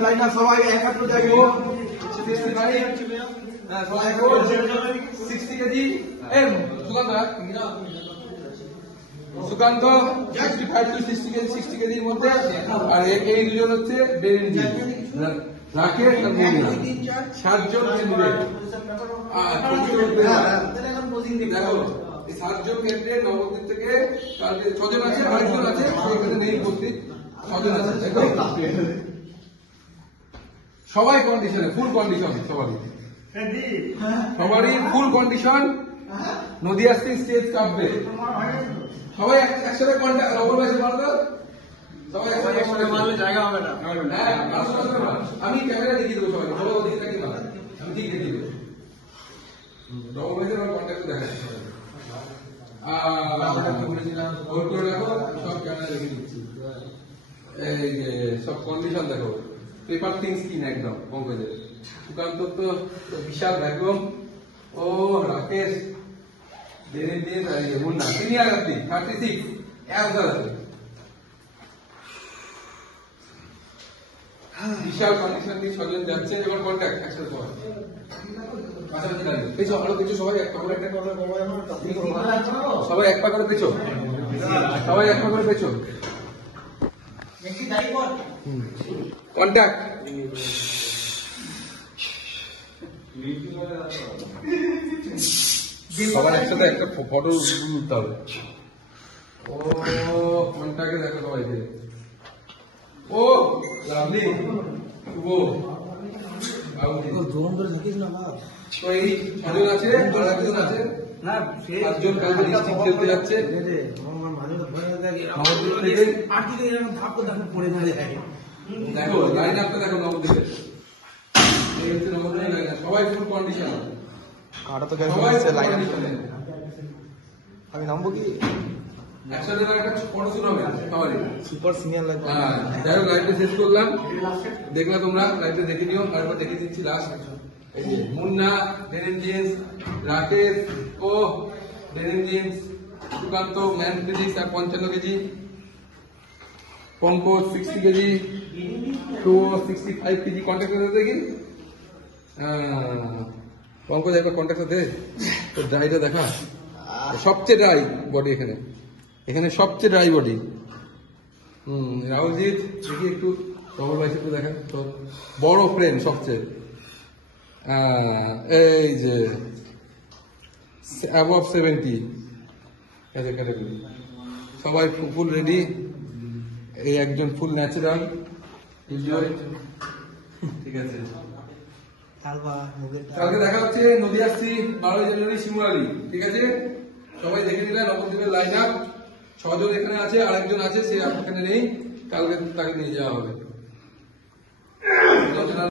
line না সবাই এক দেখবো 60 কেজি সুকান্ত 65 to 60 কেজি 60 কেজির মধ্যে আর এই দুজন হচ্ছে বেরেন্ডি রাকেশ আর মনিয়া 7 জন ক্যান্ডিডেট দেখো এই 7 জন ক্যান্ডিডেট নবদ্বীপ থেকে কালকে 6 জন আছে আরেকজন আছে সেখানে নেই উপস্থিত 6 জন আছে দেখো সবাই কন্ডিশনে ফুল কন্ডিশন সবারই ফুল কন্ডিশন নদী আসতে স্টেজ কাটবে সবাই একসাথে কন্ট্যাক্ট রবর বাইসে মারবে সবাই একসাথে মারলে জায়গা হবে না হ্যাঁ আমি ক্যামেরা দেখিয়ে দেবো সবাই ভালো ওদিকে থাকি না আমি ঠিক দেখিয়ে দেবো রবর বাইসে আমার কন্ট্যাক্ট দেখাচ্ছি হোল্ড করে রাখো সব ক্যামেরা দেখিয়ে দিচ্ছি এই যে সব কন্ডিশন দেখো পেপার থিং স্কিন একদম পঙ্কজের সুকান্ত তো বিশাল ভ্যাকুয়াম ও রাকেশ মুন্না সিনিয়র অ্যাথলিট 36 আছে বিশাল কন্ডিশন দিয়ে 6 জন যাচ্ছে এবার কন্ট্যাক্ট একসাথে সবাই এক পা করে পেছো সবাই এক পা করে পেছো কন্ট্যাক্ট সবার একসাথে একটা ফটো তুলতে হবে ও কন্ট্যাক্টে দেখো সবাইকে ও লাভলি শুভ তো এই 6 জন আছে আর একজন আছে না 5 জন কালকে ডিস্ট্রিক্ট খেলতে যাচ্ছে দেখো লাইন আপটা দেখো নবদ্বীপের এই হচ্ছে নবদ্বীপের লাইন সবাই ফুল কন্ডিশন কাটা তো লাইন আমি নামবো কি একসাথে একটা ফটো শুট হবে সবারই সুপার সিনিয়র লাইভ যাই হোক লাইভটা শেষ করলাম দেখলা তোমরা লাইভটা দেখে নিও আরেকবার দেখে দিচ্ছি লাস্ট এই যে মুন্না ডেরেন জেমস রাকেশ ও Darren James Sukanta man physique আর 55 কেজি পঙ্কজ 60 কেজি তো 65 কেজি কন্ট্যাক্ট করে দেখি পঙ্কজ একবার কন্ট্যাক্ট দে তো ড্রাইটা দেখা সবচেয়ে ড্রাই বডি এখানে সবচেয়ে ড্রাই বডি রাহুলজিৎ দেখি একটু ডবল বাইসেপটা দেখা তো বড় ফ্রেম সবচেয়ে এই যে অ্যাবভ 70 ক্যাটাগরি সবাই ফুল রেডি এই একজন ফুল ন্যাচারাল ঠিক আছে কালকে দেখা হচ্ছে নদিয়া আসছি 12 জানুয়ারি শিমুরালি ঠিক আছে সবাই দেখে নিলেন নবদ্বীপের লাইন আপ 6 জন এখানে আছে আর একজন আছে সে এখানে নেই কালকে তাকে নিয়ে যাওয়া হবে